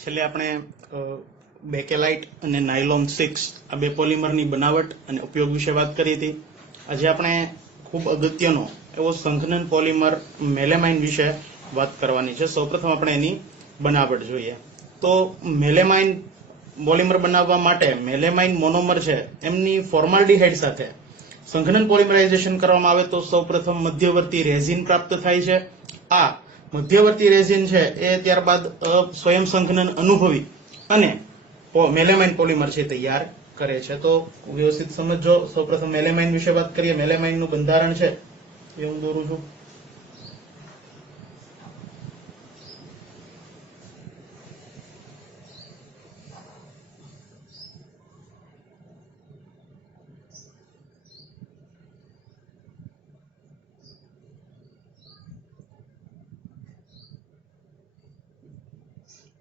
છેલ્લે આપણે બેકેલાઇટ અને નાયલોન 6 આ બે પોલિમરની બનાવટ અને ઉપયોગ વિશે વાત કરી હતી. આજે આપણે ખૂબ અગત્યનો એવો સંઘનન પોલિમર મેલેમાઇન વિશે વાત કરવાની છે. સૌપ્રથમ આપણે એની બનાવટ જોઈએ. તો મેલેમાઇન પોલિમર બનાવવા માટે મેલેમાઇન મોનોમર છે એમની ફોર્માલ્ડિહાઇડ સાથે સંઘનન પોલિમરાઇઝેશન કરવામાં આવે તો સૌપ્રથમ મધ્યવર્તી રેઝિન પ્રાપ્ત થાય છે. આ મધ્યવર્તી રેઝિન છે એ ત્યારબાદ સ્વયં સંઘનન અનુભવી અને મેલેમાઇન પોલિમર છે તૈયાર કરે છે. તો વ્યવસ્થિત સમજો. સૌપ્રથમ મેલેમાઇન વિશે વાત કરીએ. મેલેમાઇનનું બંધારણ છે એ હું દોરું છું.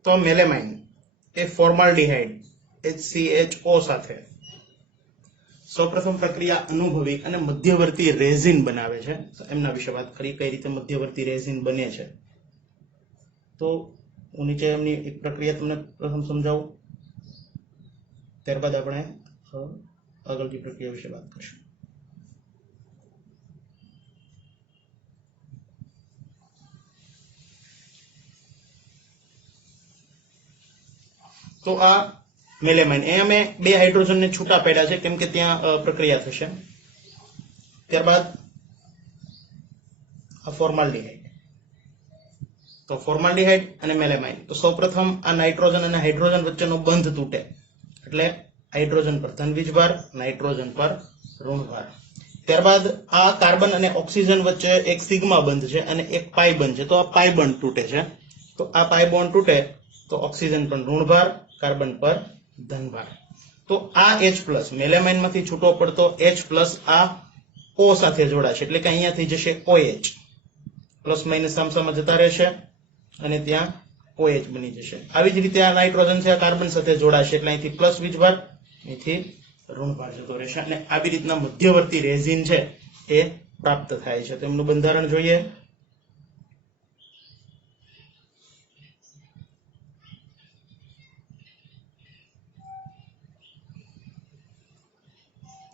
તો મેલેમાઇન એ ફોર્માલ્ડિહાઇડ HCHO સાથે સૌપ્રથમ પ્રક્રિયા અનુભવી અને મધ્યવર્તી રેઝિન બનાવે છે. એમના વિશે વાત કરી કઈ રીતે મધ્યવર્તી રેઝિન બને છે. તો હું નીચે એમની એક પ્રક્રિયા તમને પ્રથમ સમજાવું, ત્યારબાદ આપણે આગળની પ્રક્રિયા વિશે વાત કરીશું. તો આ મેલેમાઇન એ અમે બે હાઇડ્રોજનને છૂટા પાડ્યા છે કેમ કે ત્યાં પ્રક્રિયા થશે. ત્યારબાદ આ ફોર્માલ્ડિહાઇડ. તો ફોર્માલ્ડિહાઇડ અને મેલેમાઇન. તો સૌપ્રથમ આ નાઇટ્રોજન અને હાઇડ્રોજન વચ્ચેનો બંધ તૂટે એટલે હાઇડ્રોજન પર ધન વીજભાર, નાઇટ્રોજન પર ઋણ ભાર. ત્યારબાદ આ કાર્બન અને ઓક્સિજન વચ્ચે એક સિગ્મા બંધ છે અને એક પાઈ બંધ છે. તો આ પાઈ બોન્ડ તૂટે છે. તો આ પાઈ બોન્ડ તૂટે તો ઓક્સિજન પર ઋણભાર, કાર્બન પર ધનભાર. તો આ H+ મેલેમાઇનમાંથી છૂટો પડતો H+ આ O સાથે જોડાશે એટલે કે અહીંયા થઈ જશે OH. પ્લસ માઇનસ સામસામા જતા રહેશે અને ત્યાં OH બની જશે. આવી જ રીતે આ નાઇટ્રોજન છે આ કાર્બન સાથે જોડાશે એટલે અહીંથી પ્લસ વીજભાર, અહીંથી ઋણભાર જતો રહેશે અને આવી રીતના મધ્યવર્તી રેઝિન છે એ પ્રાપ્ત થાય છે. તો એમનું બંધારણ જોઈએ.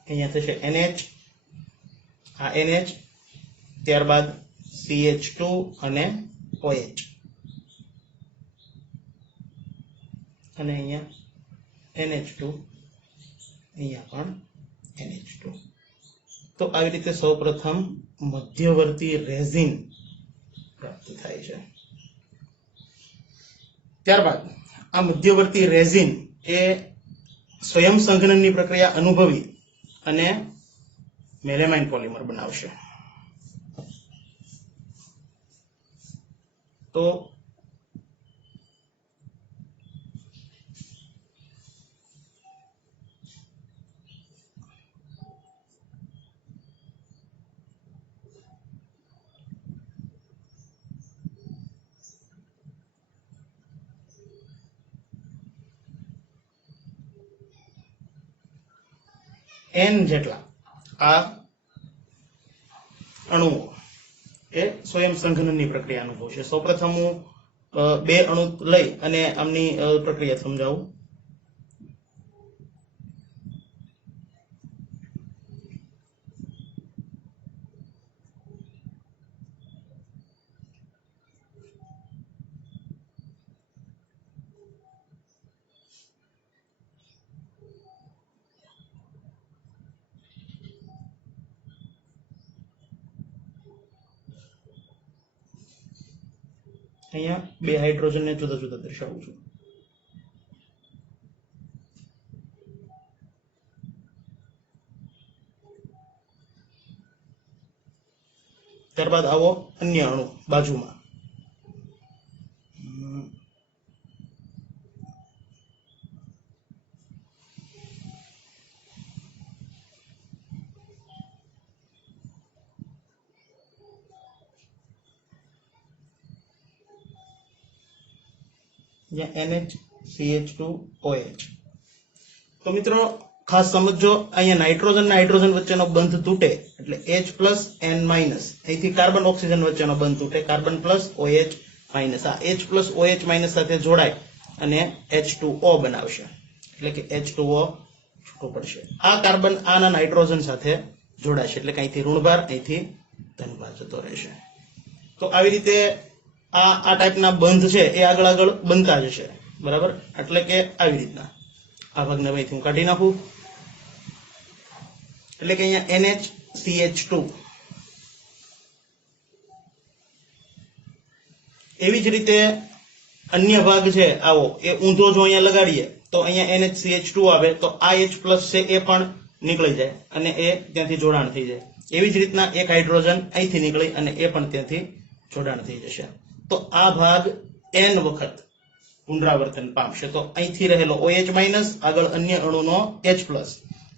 અહીંયા થશે NH, આ NH, ત્યારબાદ CH2 અને OH અને અહીંયા NH2, અહીંયા પણ NH2. તો આવી રીતે સૌપ્રથમ મધ્યવર્તી રેઝિન પ્રાપ્ત થાય છે. ત્યારબાદ આ મધ્યવર્તી રેઝિન એ સ્વયં સંઘનનની પ્રક્રિયા અનુભવી અને મેલેમાઇન પોલિમર બનાવશે. તો N જેટલા આ અણુઓ એ સ્વયં સંઘનનની પ્રક્રિયા અનુભવશે. સૌપ્રથમ હું બે અણુ લઈ અને આમની પ્રક્રિયા સમજાવું. અહીંયા બે હાઇડ્રોજનને જુદા જુદા દર્શાવું છું. ત્યારબાદ આવો અન્ય અણુ બાજુમાં. NH, CH2, OH. તો મિત્રો ખાસ સમજો, અહીંયા નાઇટ્રોજન અને હાઇડ્રોજન વચ્ચેનો બંધ તૂટે એટલે H+N- અહીંથી કાર્બન ઓક્સિજન વચ્ચેનો બંધ તૂટે કાર્બન પ્લસ OH-. આ H+OH- સાથે જોડાય અને H2O બનાવશે, એટલે કે H2O છૂટો પડશે. આ કાર્બન આના નાઇટ્રોજન સાથે જોડાશે, એટલે કે અહીંથી ઋણભાર અહીંથી ધનભાર જતો રહેશે. તો આવી રીતે આ ટાઈપના બંધ છે એ આગળ આગળ બનતા જશે, બરાબર. એટલે કે આવી રીતના આ ભાગને અહીંથી હું કાઢી નાખું, એટલે કે અહીંયા NHCH2. એવી જ રીતે અન્ય ભાગ છે આવો એ ઊંધો જો અહીંયા લગાડીએ તો અહીંયા NHCH2 આવે, તો આ H+ છે એ પણ નીકળી જાય અને એ ત્યાંથી જોડાણ થઈ જાય. એવી જ રીતના એક હાઇડ્રોજન અહીંથી નીકળી અને એ પણ ત્યાંથી જોડાણ થઈ જશે. તો આ ભાગ n વખત પુનરાવર્તન પામશે. તો અહીંથી રહેલો OH- આગળ અન્ય અણુનો H+.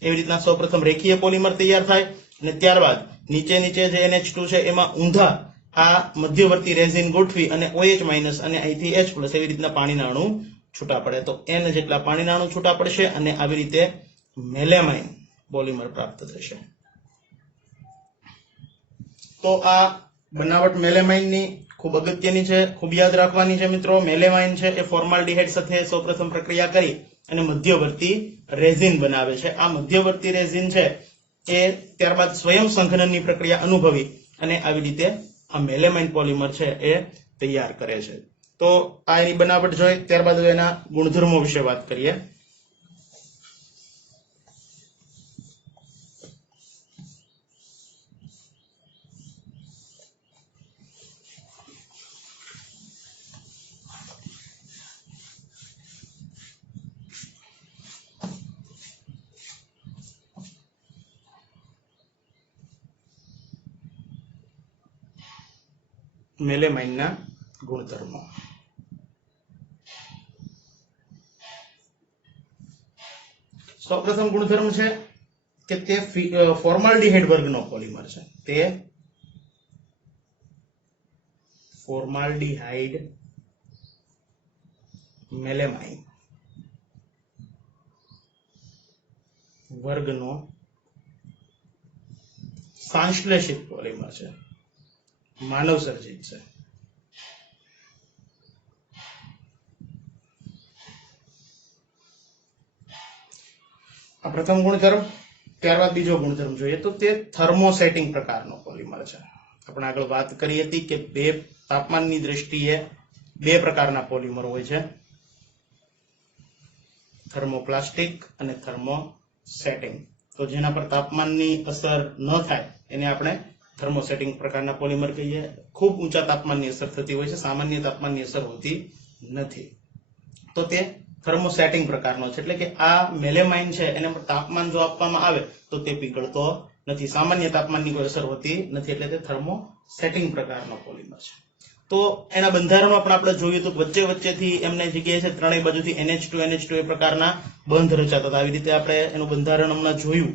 એવી રીતના સૌપ્રથમ રેખીય પોલિમર તૈયાર થાય અને ત્યારબાદ નીચે જે NH2 છે એમાં ઊંધા આ મધ્યવર્તી રેઝિન ગોઠવી અને OH- અને અહીંથી H+ એવી રીતના પાણીના અણુ છૂટા પડે. તો n જેટલા પાણીના અણુ છૂટા પડશે અને આવી રીતે મેલેમાઇન પોલિમર પ્રાપ્ત થશે. તો આ બનાવટ મેલેમાઇનની ખૂબ અગત્યની છે, ખૂબ યાદ રાખવાની છે મિત્રો. મેલેમાઇન છે એ ફોર્માલ્ડિહાઇડ સાથે સૌપ્રથમ પ્રક્રિયા કરી અને મધ્યવર્તી રેઝિન બનાવે છે. આ મધ્યવર્તી રેઝિન છે એ ત્યારબાદ સ્વયં સંઘનનની પ્રક્રિયા અનુભવી અને આવી રીતે આ મેલેમાઇન પોલિમર છે એ તૈયાર કરે છે. તો આ એની બનાવટ જોઈ, ત્યારબાદ એના ગુણધર્મો વિશે વાત કરીએ. મેલેમાઇનના ગુણધર્મો. સૌપ્રથમ ગુણધર્મ છે કે તે ફોર્માલ્ડિહાઇડ વર્ગનો પોલિમર છે. તે ફોર્માલ્ડિહાઇડ મેલેમાઇન વર્ગનો સંશ્લેષિત પોલિમર છે, માનવ સર્જિત છે. આ પ્રથમ ગુણધર્મ. ત્યારબાદ બીજો ગુણધર્મ જોઈએ તો તે થર્મોસેટિંગ પ્રકારનો પોલિમર છે. આપણે આગળ વાત કરી હતી કે બે તાપમાનની દ્રષ્ટિએ બે પ્રકારના પોલિમર હોય છે, થર્મોપ્લાસ્ટિક અને થર્મોસેટિંગ. તો જેના પર તાપમાનની અસર ન થાય એને આપણે થર્મોસેટિંગ પ્રકારના પોલિમર કહીએ. ખૂબ ઊંચા તાપમાનની અસર થતી હોય છે, સામાન્ય તાપમાનની અસર હોતી નથી. તો તે થર્મોસેટિંગ પ્રકારનો છે, એટલે કે આ મેલેમાઇન છે એને તાપમાન જો આપવામાં આવે તો તે પીગળતો નથી, સામાન્ય તાપમાનની કોઈ અસર હોતી નથી, એટલે તે થર્મોસેટિંગ પ્રકારનો પોલિમર છે. તો એના બંધારણમાં પણ આપણે જોયું તો વચ્ચેથી એમને જગ્યાએ છે ત્રણેય બાજુથી NH2 એ પ્રકારના બંધ રચાતા હતા. આવી રીતે આપણે એનું બંધારણ હમણાં જોયું.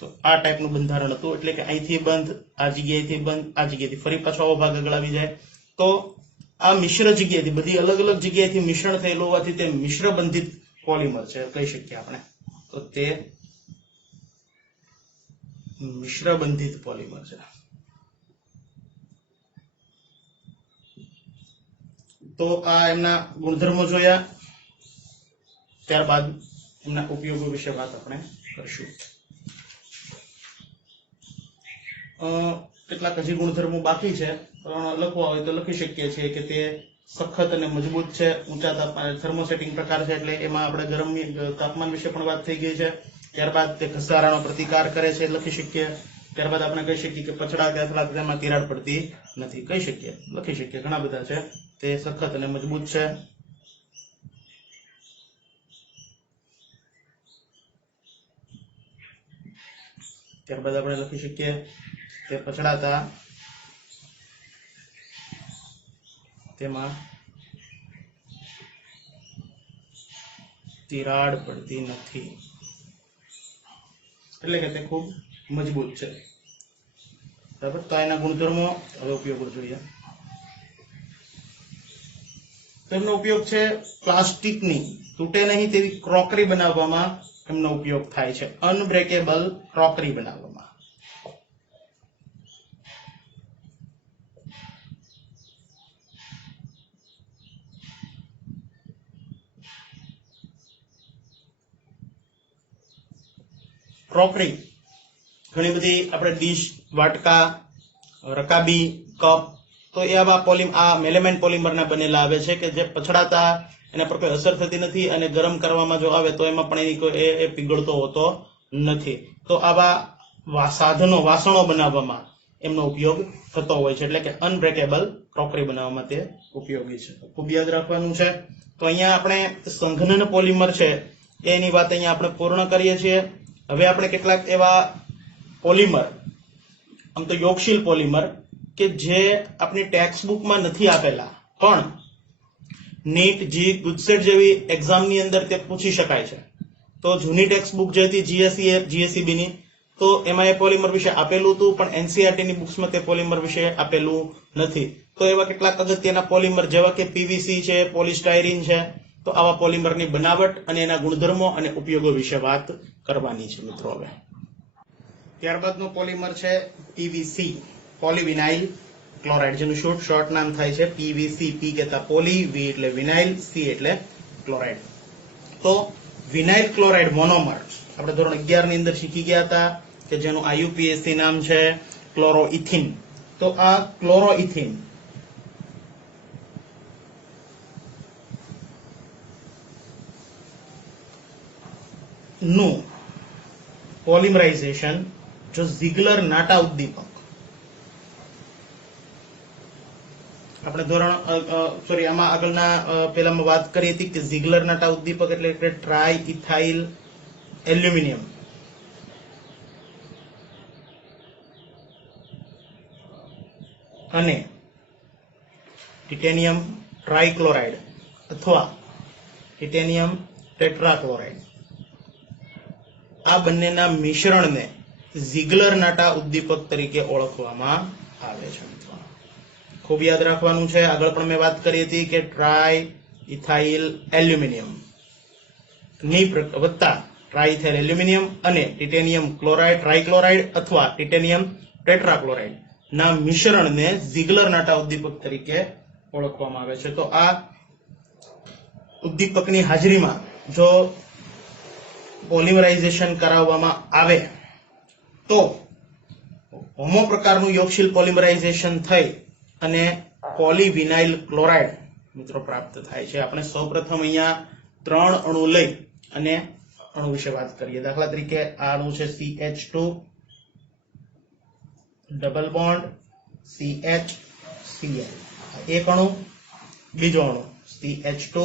તો આ ટાઈપનું બંધારણ હતું, એટલે કે અહીંથી બંધ, આ જગ્યાએથી બંધ, આ જગ્યાએથી ફરી પાછો આવો ભાગ આગળ આવી જાય. તો આ મિશ્ર જગ્યાએથી, બધી અલગ અલગ જગ્યાએથી મિશ્રણ થયેલું હોવાથી તે મિશ્ર બંધિત પોલિમર છે કહી શકીએ આપણે. તો તે મિશ્ર બંધિત પોલિમર છે. તો આ એમના ગુણધર્મો જોયા, ત્યારબાદ એમના ઉપયોગો વિશે વાત આપણે કરશું. કેટલાક હજી ગુણધર્મો બાકી છે, પણ લખવા હોય તો લખી શકીએ છીએ કે તે સખત અને મજબૂત છે, ઊંચા તાપમાન, થર્મોસેટિંગ પ્રકાર છે, એટલે એમાં આપણે ગરમ તાપમાન વિશે પણ વાત થઈ ગઈ છે. ત્યારબાદ તે ઘસારાનો પ્રતિકાર કરે છે લખી શકીએ. ત્યારબાદ આપણે કહી શકીએ કે પછડા કે અથડા તેમાં તિરાડ પડતી નથી, કહી શકીએ, લખી શકીએ, ઘણા બધા છે. તે સખત અને મજબૂત છે. ત્યારબાદ આપણે લખી શકીએ તે પછડાતા તેમાં તિરાડ પડતી નથી, એટલે કે તે ખૂબ મજબૂત છે. બરાબર. તો એના ગુણધર્મો હવે ઉપયોગો જોઈએ. तो एमनो उपयोग छे प्लास्टिकनी तूटे नहीं तेवी क्रोकरी बनाववामां एमनो उपयोग थाय छे। Unbreakable crockery बनाववामां। क्रोकरी घणी बधी आपणे डिश, वाटका, रकाबी, कप तो ए आवा आ मेलेमाइन पोलिमरना बनेला आवे छे के जे पछડાતા एना पर कोई असर थती नथी अने गरम करवामां जो आवे तो एमां पण एनी कोई ए पीगळतो होतो नथी। तो आवा साधनो वासणो बनाववामां एमनो उपयोग थतो होय छे, એટલે કે અનબ્રેકેબલ ક્રોકરી બનાવવામાં તે ઉપયોગી છે। ખૂબ યાદ રાખવાનું છે। તો અહીંયા આપણે સંઘનન પોલિમર છે એની વાત અહીંયા આપણે પૂર્ણ કરીએ છીએ। હવે આપણે કેટલાક એવા પોલિમર, આમ તો યોગશીલ પોલિમર કે જે આપણી ટેક્સ્ટ બુકમાં નથી આપેલા પણ નીટ, જી, ગુજસેટ જેવી એક્ઝામની અંદર તે પૂછી શકાય છે। તો જૂની ટેક્સ્ટ બુક જે હતી જીએસસીબી ની, તો એમાં એ પોલિમર વિશે આપેલું હતું પણ એનસીઈઆરટી ની બુક્સમાં તે પોલિમર વિશે આપેલું નથી। તો એવા કેટલાક અગત્યના પોલિમર જેવા કે પીવીસી છે, પોલિસ્ટાયરીન છે, તો આવા પોલિમરની બનાવટ અને એના ગુણધર્મો અને ઉપયોગો વિશે વાત કરવાની છે મિત્રો। હવે ત્યારબાદનો પોલિમર છે પીવીસી, પોલીવિનાઇલ ક્લોરાઇડ, જેનું શોર્ટ નામ થાય છે પીવીસી। પી કહેતા પોલી, વી એટલે વિનાઇલ, સી એટલે ક્લોરાઇડ। તો વિનાઇલ ક્લોરાઇડ મોનોમર આપણે ધોરણ 11 ની અંદર શીખી ગયા હતા કે જેનું આઈયુપીએસસી નામ છે ક્લોરોઇથિન। તો આ ક્લોરોઇથિન નું પોલિમરાઇઝેશન जो ઝિગલર નાટા ઉદ્દીપક આપણે ધોરણ આમાં આગળના પેલામાં વાત કરી હતી કે ઝિગલર નાટા ઉદ્દીપક એટલે કે ટ્રાય ઇથાઇલ એલ્યુમિનિયમ અને ટિટેનિયમ ટ્રાઇક્લોરાઇડ અથવા ટિટેનિયમ ટેટ્રાક્લોરાઇડ આ બંનેના મિશ્રણને ઝિગલર નાટા ઉદ્દીપક તરીકે ઓળખવામાં આવે છે। खूब याद રાખવાનું છે। આગળ પણ મેં વાત કરી હતી કે ટ્રાય ઇથાઇલ એલ્યુમિનિયમ ની વત્તા ટ્રાય ઇથાઇલ એલ્યુમિનિયમ અને ટિટેનિયમ ક્લોરાઇડ, ટ્રાઇક્લોરાઇડ અથવા ટિટેનિયમ ટેટ્રાક્લોરાઇડ ના મિશ્રણને ઝિગલર નાટા ઉદ્દીપક તરીકે ઓળખવામાં આવે છે। તો આ ઉદ્દીપકની હાજરીમાં જો પોલિમરાઇઝેશન કરાવવામાં આવે તો હોમો પ્રકારનું યોગશીલ પોલિમરાઇઝેશન થઈ અને પોલીવિનાઇલ ક્લોરાઇડ મિત્રો પ્રાપ્ત થાય છે। આપણે સૌપ્રથમ અહીંયા 3 અણુ લઈ અને અણુ વિશે વાત કરીએ। દાખલા તરીકે આ અણુ છે CH2 double bond CH Cl, એક અણુ, બીજો અણુ CH2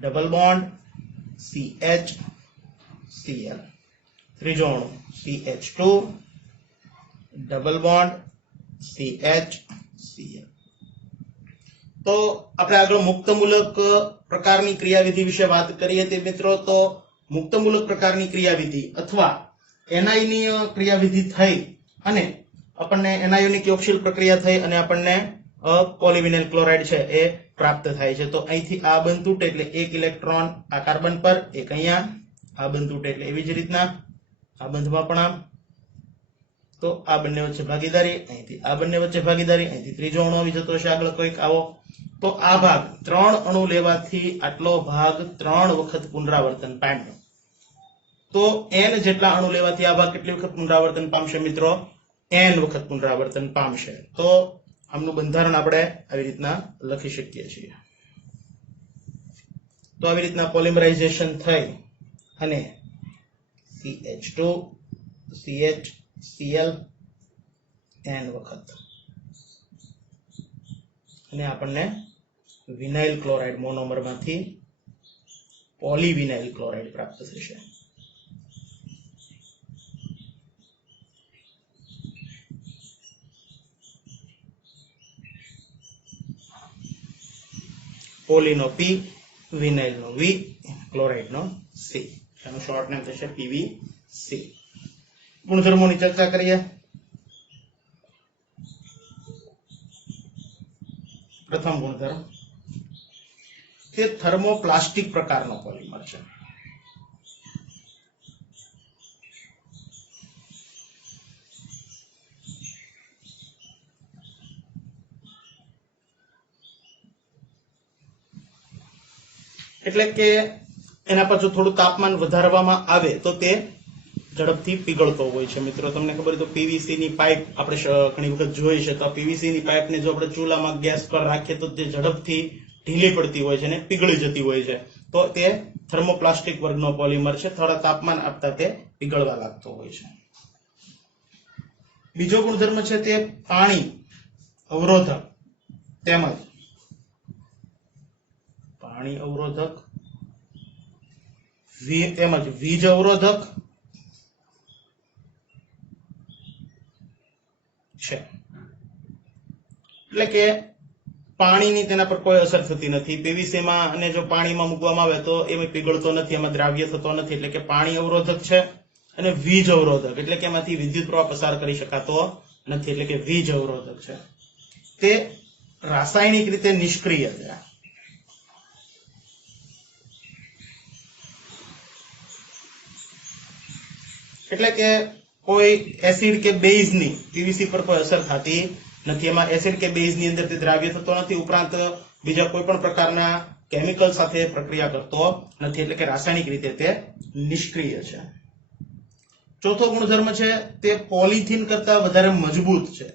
double bond CH Cl, ત્રીજો અણુ CH2 ડબલ બોન્ડ CHCl। तो આપણે આગળ મુક્તમૂલક પ્રકારની ક્રિયાવિધિ વિશે વાત કરીએ તે મિત્રો। તો મુક્તમૂલક પ્રકારની ક્રિયાવિધિ અથવા એનાયનીય ક્રિયાવિધિ થઈ અને આપણને એનાયોનિક યોગશીલ પ્રક્રિયા થઈ અને આપણને પોલીવિનાઇલ ક્લોરાઇડ છે એ પ્રાપ્ત થાય છે। તો અહીંથી આ બંધ તૂટે એટલે એક ઇલેક્ટ્રોન આ કાર્બન પર, એક અહીંયા, આ બંધ તૂટે એટલે એવી જ રીતના આ બંધમાં પણ આમ, તો આ બંને વચ્ચે ભાગીદારી, અહીંથી આ બંને વચ્ચે ભાગીદારી, અહીંથી ત્રીજો અણુ આવી જતો હશે આગળ કોઈક આવો। તો આ ભાગ 3 અણુ લેવાથી આટલો ભાગ 3 વખત પુનરાવર્તન પામ્યો। તો n જેટલા અણુ લેવાથી આ ભાગ કેટલી વખત પુનરાવર્તન પામશે મિત્રો? n વખત પુનરાવર્તન પામશે। તો આમનું બંધારણ આપણે આવી રીતના લખી શકીએ છીએ। તો આવી રીતના પોલિમરાઇઝેશન થઈ અને CH2 CHCl n વખત અને આપણને વિનાઇલ ક્લોરાઇડ મોનોમરમાંથી પોલીવિનાઇલ ક્લોરાઇડ પ્રાપ્ત થશે। પોલીનો P, વિનાઇલનો V, ક્લોરાઇડનો C, એનું શોર્ટ નેમ થશે PVC। ગુણધર્મોની ચર્ચા કરીએ। પ્રથમ ગુણધર્મ તે થર્મોપ્લાસ્ટિક પ્રકારનો પોલિમર છે. એટલે કે એના પર જો થોડું તાપમાન વધારવામાં આવે તો તે ઝડપથી પીગળતો હોય છે. મિત્રો તમને ખબર તો પીવીસી ની પાઇપ આપણે ઘણી વખત જોઈ છે, તો પીવીસી ની પાઇપને જો આપણે ચૂલામાં ગેસ પર રાખીએ તો તે ઝડપથી ઢીલી પડતી હોય છે અને પીગળી જતી હોય છે. તો તે થર્મોપ્લાસ્ટિક વર્ગનો પોલિમર છે. થોડા તાપમાન આપતા તે પીગળવા લાગતો હોય છે. બીજો ગુણધર્મ છે તે પાણી અવરોધક તેમજ પાણી અવરોધક તેમજ વીજ અવરોધક છે. એટલે કે પાણીની તેના પર કોઈ અસર થતી નથી. પીવીસી માં અને જો પાણીમાં મૂકવામાં આવે તો એમાં પીગળતો નથી, એમાં દ્રાવ્ય થતો નથી. એટલે કે પાણી અવરોધક છે. અને વીજ અવરોધક એટલે કે એમાંથી વિદ્યુત પ્રવાહ પસાર કરી શકાતો નથી, એટલે કે વીજ અવરોધક છે. તે રાસાયણિક રીતે નિષ્ક્રિય છે. એટલે કે કોઈ એસિડ કે બેઝની પીવીસી પર કોઈ અસર થતી નથી. એમાં એસિડ કે બેઝની અંદર તે દ્રાવ્ય થતો નથી, ઉપરાંત બીજા કોઈ પણ પ્રકારના કેમિકલ સાથે પ્રક્રિયા કરતો નથી. એટલે કે રાસાયણિક રીતે તે નિષ્ક્રિય છે. ચોથો ગુણધર્મ છે તે પોલિથીન કરતા વધારે મજબૂત છે.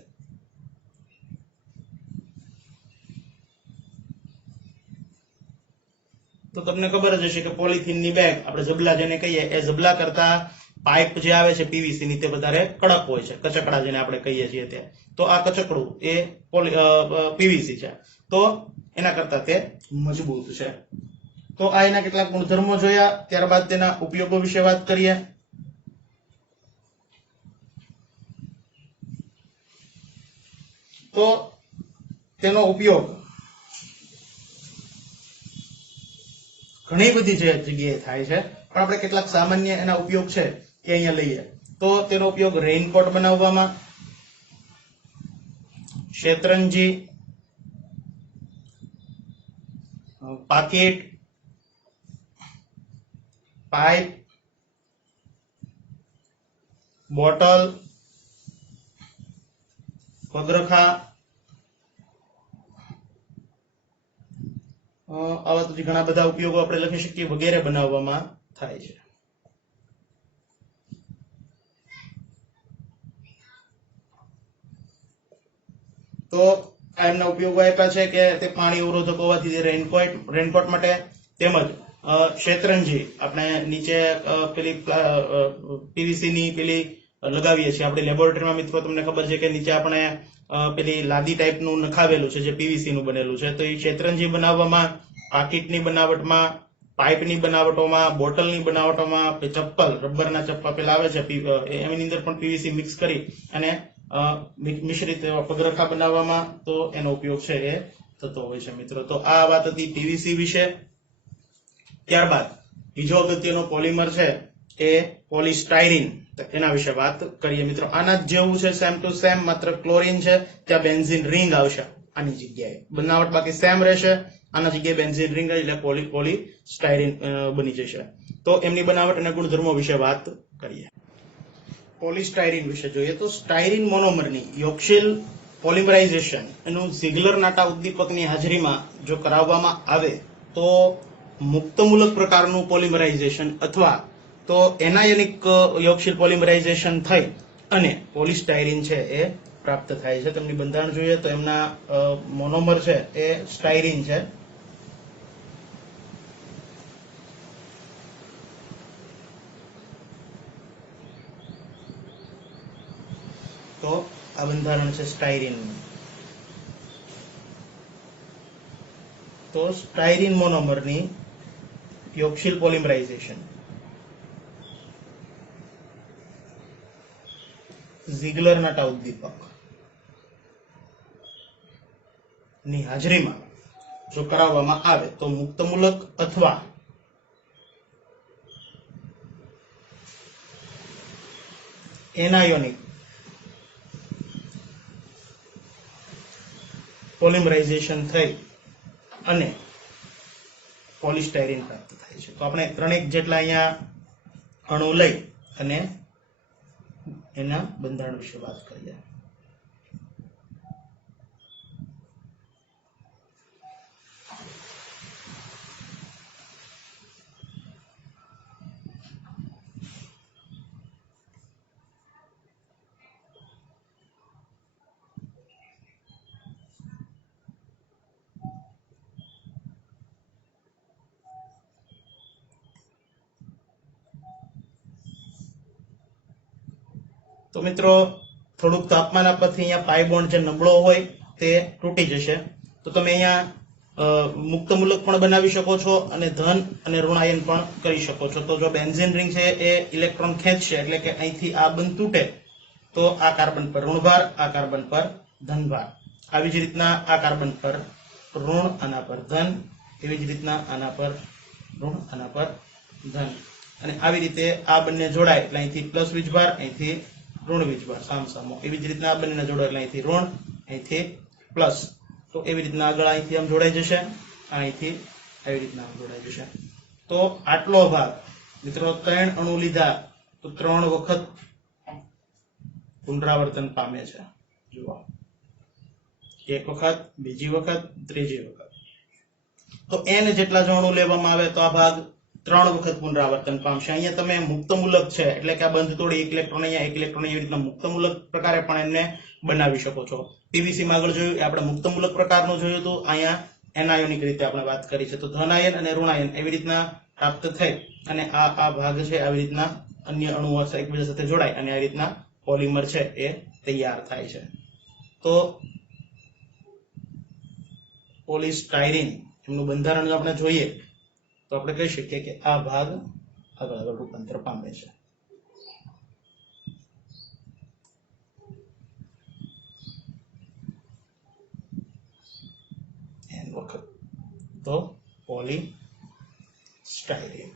તો તમને ખબર જ હશે કે પોલિથીનની બેગ આપણે જબલા જેને કહીએ એ જબલા કરતા પાઇપ જે આવે છે પીવીસી ની તે વધારે કડક હોય છે, કચકડા જેને આપણે કહીએ છીએ તે. તો આ કચકડું એ પીવીસી છે, તો એના કરતા તે મજબૂત છે. તો આ એના કેટલાક ગુણધર્મો જોયા. ત્યારબાદ તેના ઉપયોગો વિશે વાત કરીએ. તો તેનો ઉપયોગ ઘણી બધી જગ્યાએ થાય છે, પણ આપણે કેટલાક સામાન્ય એના ઉપયોગ છે એ અહીંયા લઈએ. તો તેનો ઉપયોગ રેઇનકોટ બનાવવામાં, શેતરંજી, પાકીટ, પાઇપ, બોટલ, પગરખા, આવા તો ઘણા બધા ઉપયોગો આપણે લખી શકીએ વગેરે બનાવવામાં થાય છે. તો આ એમના ઉપયોગો આપ્યા છે કે તે પાણી અવરોધક હોવાથી રેનકોટ માટે, તેમજ શેતરંજી આપણે નીચે પેલી પીવીસી ની પેલી લગાવીએ છીએ આપણે લેબોરેટરીમાં. મિત્રો તમને ખબર છે કે નીચે આપણે પેલી લાદી ટાઈપનું નખાવેલું છે જે પીવીસી નું બનેલું છે. તો એ શેતરંજી બનાવવામાં, પાકીટની બનાવટમાં, પાઇપની બનાવટોમાં, બોટલની બનાવટોમાં, ચપ્પલ, રબરના ચપ્પલ પેલા આવે છે એની અંદર પણ પીવીસી મિક્સ કરી અને મિશ્રિત પગરખા બનાવવામાં તો એનો ઉપયોગ છે એ થતો હોય છે. મિત્રો તો આ વાત હતી પીવીસી વિશે. ત્યારબાદ બીજો અગત્યનો પોલિમર છે એ પોલિસ્ટાયરીન, એના વિશે વાત કરીએ. મિત્રો આના જેવું છે સેમ ટુ સેમ, માત્ર ક્લોરીન છે ત્યાં બેન્ઝીન રિંગ આવશે આની જગ્યાએ. બનાવટ બાકી સેમ રહેશે, આના જગ્યાએ બેન્ઝીન રિંગ એટલે પોલિસ્ટાયરીન બની જશે. તો એમની બનાવટ અને ગુણધર્મો વિશે વાત કરીએ. પોલિસ્ટાયરીન વિશે જોઈએ તો સ્ટાયરીન મોનોમરની યોગશીલ પોલિમરાઇઝેશન એનું ઝિગલર-નાટા ઉદ્દીપકની હાજરીમાં જો કરાવવામાં આવે તો મુક્તમૂલક પ્રકારનું પોલિમરાઇઝેશન અથવા તો એનાયોનિક યોગશીલ પોલિમરાઇઝેશન થઈ અને પોલિસ્ટાયરીન છે એ પ્રાપ્ત થાય છે. તેમની બંધારણ જોઈએ તો એમના મોનોમર છે એ સ્ટાયરીન છે. તો આ બંધારણ છે સ્ટાયરીન. તો સ્ટાયરીન મોનોમરની યોગશીલ પોલિમરાઇઝેશન ઝિગલર-નાટા ઉદ્દીપક ની હાજરીમાં જો કરાવવામાં આવે તો મુક્તમૂલક અથવા એનાયોનિક પોલિમરાઇઝેશન થઈ અને પોલિસ્ટાયરીન પ્રાપ્ત થાય છે. તો આપણે ત્રણેક જેટલા અહીંયા અણુ લઈ અને એના બંધારણ વિશે વાત કરીએ. તો મિત્રો થોડુંક તાપમાન આપવાથી અહીંયા પાઈ બોન્ડ જે નબળો હોય તે તૂટી જશે. તો તમે અહીંયા મુક્ત મૂલક પણ બનાવી શકો છો અને ધન અને ઋણાયન પણ કરી શકો છો. તો જો બેન્ઝીન રિંગ છે એ ઇલેક્ટ્રોન ખેંચશે એટલે કે અહીંથી આ બંધ તૂટે તો આ કાર્બન પર ઋણભાર, આ કાર્બન પર ધનભાર. આવી જ રીતના આ કાર્બન પર ઋણ, આના પર ધન, એવી જ રીતના આના પર ઋણ, આના પર ધન. અને આવી રીતે આ બંને જોડાય એટલે અહીંથી પ્લસ વીજભાર, અહીંથી ઋણ વીજભાર સામસામો. એવી જ રીતના આ બંને જોડાય એટલે અહીંથી ઋણ, અહીંથી પ્લસ. તો એવી રીતના આગળ અહીંથી આમ જોડાઈ જશે, અહીંથી આવી રીતના આમ જોડાઈ જશે. તો આટલો ભાગ મિત્રો 3 અણુ લીધા તો 3 વખત પુનરાવર્તન પામે છે. જુઓ, એક વખત, બીજી વખત, ત્રીજી વખત. તો n જેટલા જો અણુ લેવામાં આવે તો આ ભાગ 3 વખત પુનરાવર્તન પામશે. અહીંયા તમે મુક્ત મૂલક છે એટલે કે આ બંધ તોડી એક ઇલેક્ટ્રોન અહીંયા, એક ઇલેક્ટ્રોન એવી રીતના મુક્ત મૂલક પ્રકારે પણ એને બનાવી શકો છો. પીવીસી માં આગળ જોયું એ આપણે મુક્ત મૂલક પ્રકારનું જોયું હતું. અહીંયા એનાયોનિક રીતે આપણે વાત કરી છે. તો ધનાયન અને ઋણાયન એવી રીતના પ્રાપ્ત થઈ અને આ ભાગ છે આવી રીતના અન્ય અણુઓ એકબીજા સાથે જોડાય અને આ રીતના પોલિમર છે એ તૈયાર થાય છે. તો પોલિસ્ટાયરીન એમનું બંધારણ જો આપણે જોઈએ તો આપણે કહી શકીએ કે આ ભાગ આગળ રૂપાંતર પામે છે. વખત તો પોલિસ્ટાયરીન.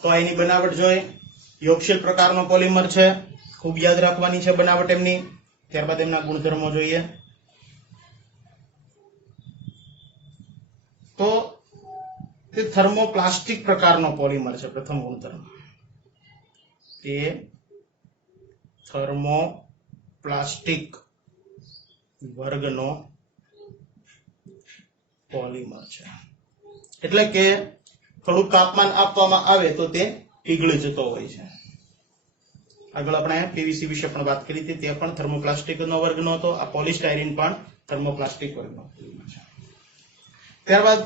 તો એની બનાવટ જોઈએ, યોગશીલ પ્રકારનો પોલિમર છે, ખૂબ યાદ રાખવાની છે બનાવટ એમની. ત્યારબાદ એમના ગુણધર્મો જોઈએ. તો તે થર્મોપ્લાસ્ટિક પ્રકારનો પોલિમર છે. પ્રથમ ગુણધર્મ તે થર્મોપ્લાસ્ટિક વર્ગનો પોલિમર છે. એટલે કે થોડું તાપમાન આપવામાં આવે તો તે પીગળી જતો હોય છે. આગળ આપણે પીવીસી વિશે પણ વાત કરી હતી, તે પણ થર્મોપ્લાસ્ટિકનો વર્ગનો હતો. આ પોલિસ્ટાયરીન પણ થર્મોપ્લાસ્ટિક વર્ગનો પોલિમર છે. ત્યારબાદ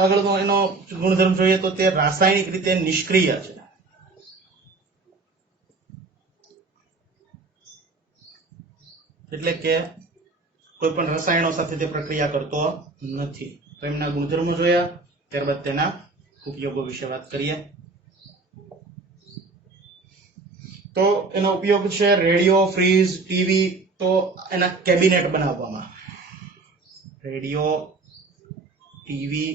આગળનો એનો ગુણધર્મ જોઈએ તો તે રાસાયણિક રીતે નિષ્ક્રિય છે. એટલે કે કોઈ પણ રસાયણો સાથે તે પ્રક્રિયા કરતો નથી. તો એમના ગુણધર્મો જોયા. ત્યારબાદ તેના ઉપયોગો વિશે વાત કરીએ. તો એનો ઉપયોગ છે રેડિયો, ફ્રીજ, ટીવી, તો એના કેબિનેટ બનાવવામાં. રેડિયો, ટીવી,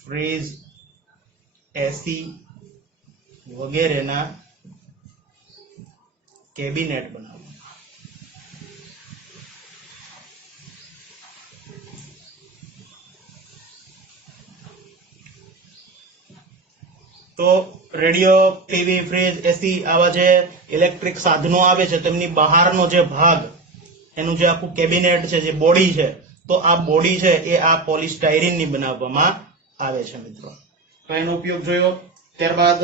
ફ્રીજ, એસી વગેરેના કેબિનેટ બનાવવામાં. તો રેડિયો, ટીવી, ફ્રીજ, એસી આવા જે ઇલેક્ટ્રિક સાધનો આવે છે તેમની બહારનો જે ભાગ, એનું જે આખું કેબિનેટ છે, જે બોડી છે, તો આ બોડી છે એ આ પોલિસ્ટાયરીનની બનાવવામાં આવે છે મિત્રો. તો એનો ઉપયોગ જોયો. ત્યારબાદ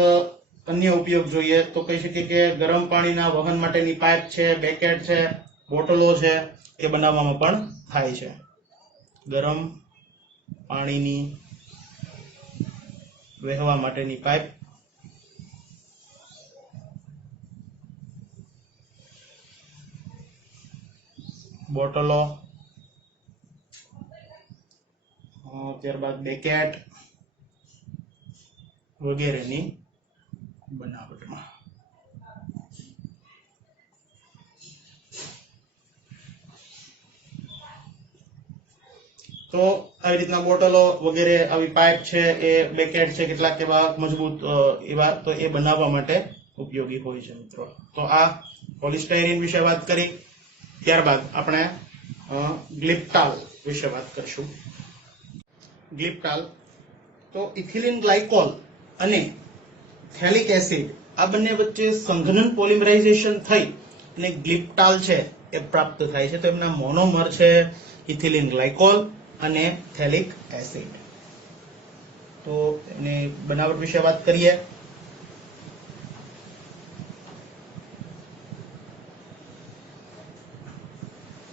અન્ય ઉપયોગ જોઈએ તો કહી શકીએ કે ગરમ પાણીના વહન માટેની પાઇપ છે, બેકેટ છે, બોટલો છે, એ બનાવવામાં પણ થાય છે. ગરમ પાણીની વહેવા માટેની પાઇપ, બોટલો, ત્યારબાદ બેકેટ વગેરેની બનાવટમાં. તો આવી રીતના બોટલો વગેરે, આવી પાઇપ છે, એ બેકેટ છે, કેટલાક એવા મજબૂત એવા, તો એ બનાવવા માટે ઉપયોગી હોય છે મિત્રો. તો આ પોલિસ્ટાયરીન વિશે વાત કરી. ત્યારબાદ આપણે ગ્લિપ્ટાલ વિશે વાત કરીશું. ગ્લિપ્ટાલ. તો ઇથિલિન ગ્લાયકોલ અને થેલિક એસિડ આ બંને વચ્ચે સંઘનન પોલિમરાઇઝેશન થઈ અને ગ્લિપ્ટાલ છે એ પ્રાપ્ત થાય છે. તો એમના મોનોમર છે ઇથિલિન ગ્લાયકોલ અને થેલિક એસિડ. તો એની બનાવટ વિશે વાત કરીએ.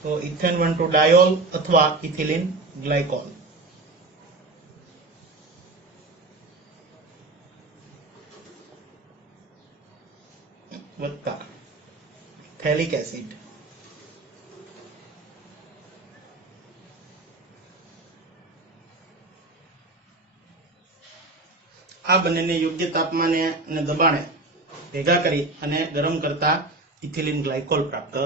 તો ઇથેન 1,2 ડાયોલ અથવા ઇથિલિન ગ્લાયકોલ. વત્તા થેલિક એસિડ. આ બંનેને યોગ્ય તાપમાને અને દબાણે ભેગા કરી અને ગરમ કરતા ઇથિલિન ગ્લાયકોલ પ્રાપ્ત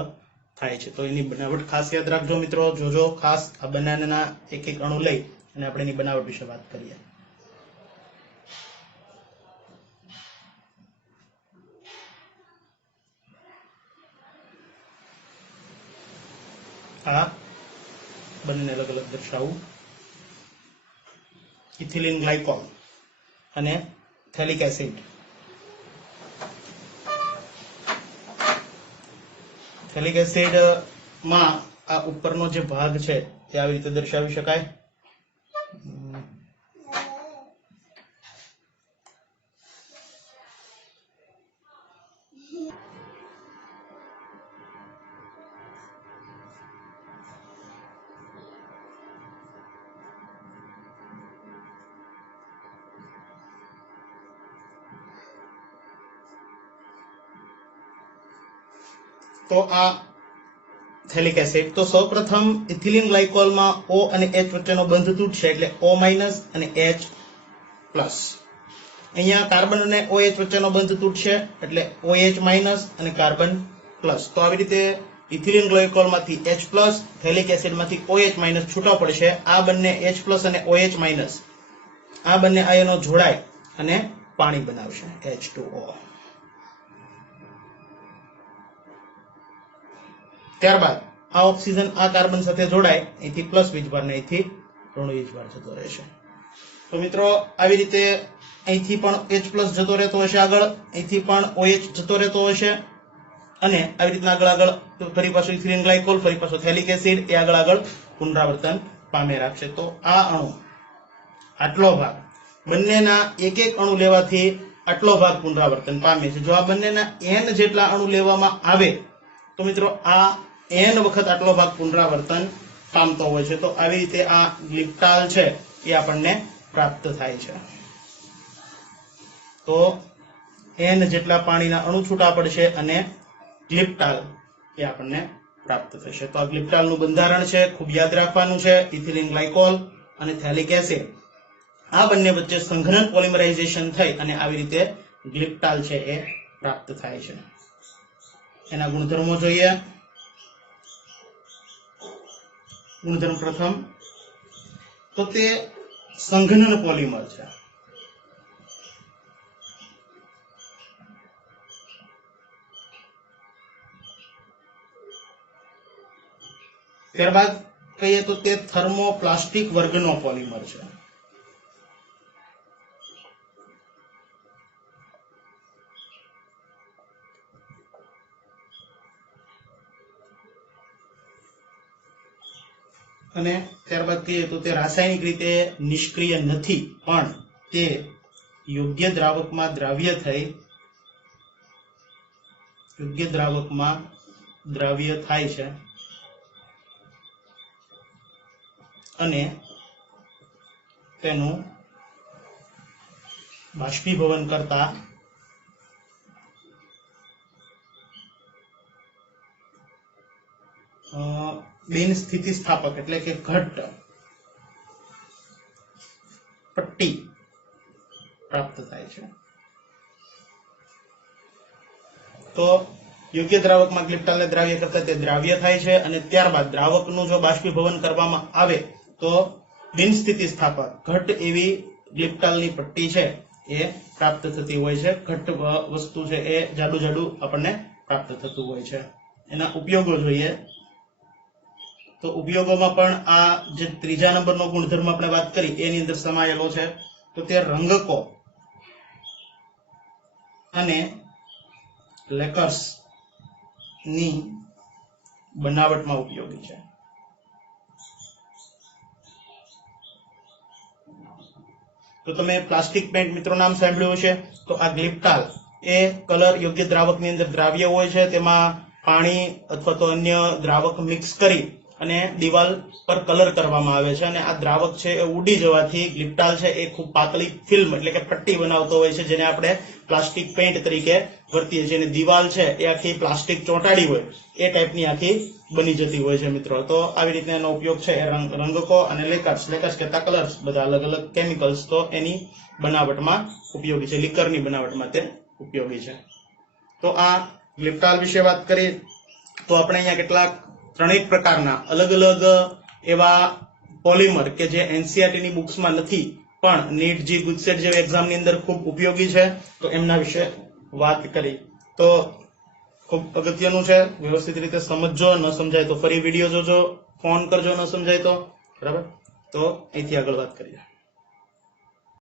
થાય છે. તો એની બનાવટ ખાસ યાદ રાખજો મિત્રો. જોજો ખાસ આ બંનેના એક એક અણુ લઈ અને આપણે એની બનાવટ વિશે વાત કરીએ. આ બંને અલગ અલગ દર્શાવું. ઇથિલિન ગ્લાયકોલ અને થેલિક એસિડ. થેલિક એસિડ માં આ ઉપરનો જે ભાગ છે તે આવી રીતે દર્શાવી શકાય. તો આ થેલિક એસિડ. તો સૌપ્રથમ ઇથિલિન ગ્લાયકોલમાં O અને H વચ્ચેનો બંધ તૂટશે એટલે O- અને H+. અહીંયા કાર્બન અને OH વચ્ચેનો બંધ તૂટશે એટલે OH- અને કાર્બન+. તો આવી રીતે ઇથિલિન ગ્લાયકોલમાંથી H+, થેલિક એસિડમાંથી OH- છૂટા પડશે. આ બંને H+ અને OH- આ બંને આયનો જોડાય અને પાણી બનાવશે H2O. ત્યારબાદ આ ઓક્સિજન આ કાર્બન સાથે જોડાય, અહીંથી પ્લસ વીજભાર ને અહીંથી ઋણ વીજભાર જતો રહેશે. તો મિત્રો આવી રીતે અહીંથી પણ H+ જતો રહેતો હશે આગળ, અહીંથી પણ OH જતો રહેતો હશે અને આવી રીતના આગળ ફરી પાછું ઇથિલિન ગ્લાયકોલ, ફરી પાછું થેલિક એસિડ એ આગળ પુનરાવર્તન પામે રાખશે. તો આ અણુ આટલો ભાગ બંનેના એક એક અણુ લેવાથી આટલો ભાગ પુનરાવર્તન પામે છે. જો આ બંનેના n જેટલા અણુ લેવામાં આવે તો મિત્રો આ n વખત આટલો ભાગ પુનરાવર્તન પામતો હોય છે. તો આવી રીતે આ ગ્લિપ્ટાલ છે એ આપણને પ્રાપ્ત થાય છે. તો n જેટલા પાણીના અણુ છૂટા પડશે અને ગ્લિપ્ટાલ એ આપણને પ્રાપ્ત થશે. તો આ ગ્લિપ્ટાલનું બંધારણ છે, ખૂબ યાદ રાખવાનું છે. ઇથિલિન ગ્લાયકોલ અને થેલિક એસિડ આ બંને વચ્ચે સંઘનન પોલિમરાઇઝેશન થઈ અને આવી રીતે ગ્લિપ્ટાલ છે એ પ્રાપ્ત થાય છે. એના ગુણધર્મો જોઈએ. ગુણધર્મ પ્રથમ તો તે સંઘનન પોલિમર છે. ત્યારબાદ કહીએ તો તે થર્મોપ્લાસ્ટિક વર્ગનો પોલિમર છે. અને ત્યારબાદ કહીએ તો તે રાસાયણિક રીતે નિષ્ક્રિય નથી, પણ તે યોગ્ય દ્રાવકમાં દ્રાવ્ય થાય છે અને તેનું બાષ્પીભવન કરતા બિન સ્થિતિસ્થાપક એટલે કે ઘટ્ટ પટ્ટી પ્રાપ્ત થાય છે. તો યોગ્ય દ્રાવકમાં ગ્લિપ્ટાલને દ્રાવ્ય કરતા તે દ્રાવ્ય થાય છે અને ત્યારબાદ દ્રાવકનું જો બાષ્પીભવન કરવામાં આવે તો બિન સ્થિતિસ્થાપક ઘટ્ટ એવી ગ્લિપ્ટાલની પટ્ટી છે એ પ્રાપ્ત થતી હોય છે. ઘટ્ટ વસ્તુ છે એ જાડું આપણને પ્રાપ્ત થતું હોય છે. એના ઉપયોગો જોઈએ તો ઉપયોગોમાં પણ આ જે ત્રીજા નંબરનો ગુણધર્મ આપણે વાત કરી એની અંદર સમાયેલો છે. તો તે રંગકો અને લેકર્સ ની બનાવટમાં ઉપયોગી છે. તો તમે પ્લાસ્ટિક પેન્ટ મિત્રો નામ સાંભળ્યું હશે. તો આ ગ્લિપ્ટાલ એ કલર યોગ્ય દ્રાવકની અંદર દ્રાવ્ય હોય છે, તેમાં પાણી અથવા તો અન્ય દ્રાવક મિક્સ કરી અને દિવાલ પર કલર કરવામાં આવે છે, અને આ દ્રાવક છે એ ઉડી જવાથી ગ્લિપ્ટાલ છે એ ખૂબ પાતળી ફિલ્મ એટલે કે પટ્ટી બનાવતો હોય છે, જેને આપણે પ્લાસ્ટિક પેન્ટ તરીકે વર્તીએ છીએ. અને દિવાલ છે એ આખી પ્લાસ્ટિક ચોંટાડી હોય એ ટાઈપની આખી બની જતી હોય છે મિત્રો. તો આવી રીતના એનો ઉપયોગ છે એ રંગકો અને લેકર્સ કહેતા કલર્સ, બધા અલગ અલગ કેમિકલ્સ, તો એની બનાવટમાં ઉપયોગી છે, લિકરની બનાવટમાં તે ઉપયોગી છે. તો આ ગ્લિપ્ટાલ વિશે વાત કરી. તો આપણે અહીંયા કેટલાક ત્રણેક પ્રકારના અલગ અલગ એવા પોલિમર કે જે એનસીઈઆરટી ની બુક્સમાં નથી પણ નીટ, જી, ગુજસેટ જેવી એક્ઝામની અંદર ખૂબ ઉપયોગી છે, તો એમના વિશે વાત કરી. તો ખૂબ અગત્યનું છે, વ્યવસ્થિત રીતે સમજજો. ન સમજાય તો ફરી વિડીયો જોજો, ફોન કરજો ન સમજાય તો, બરાબર. તો અહીંથી આગળ વાત કરીએ.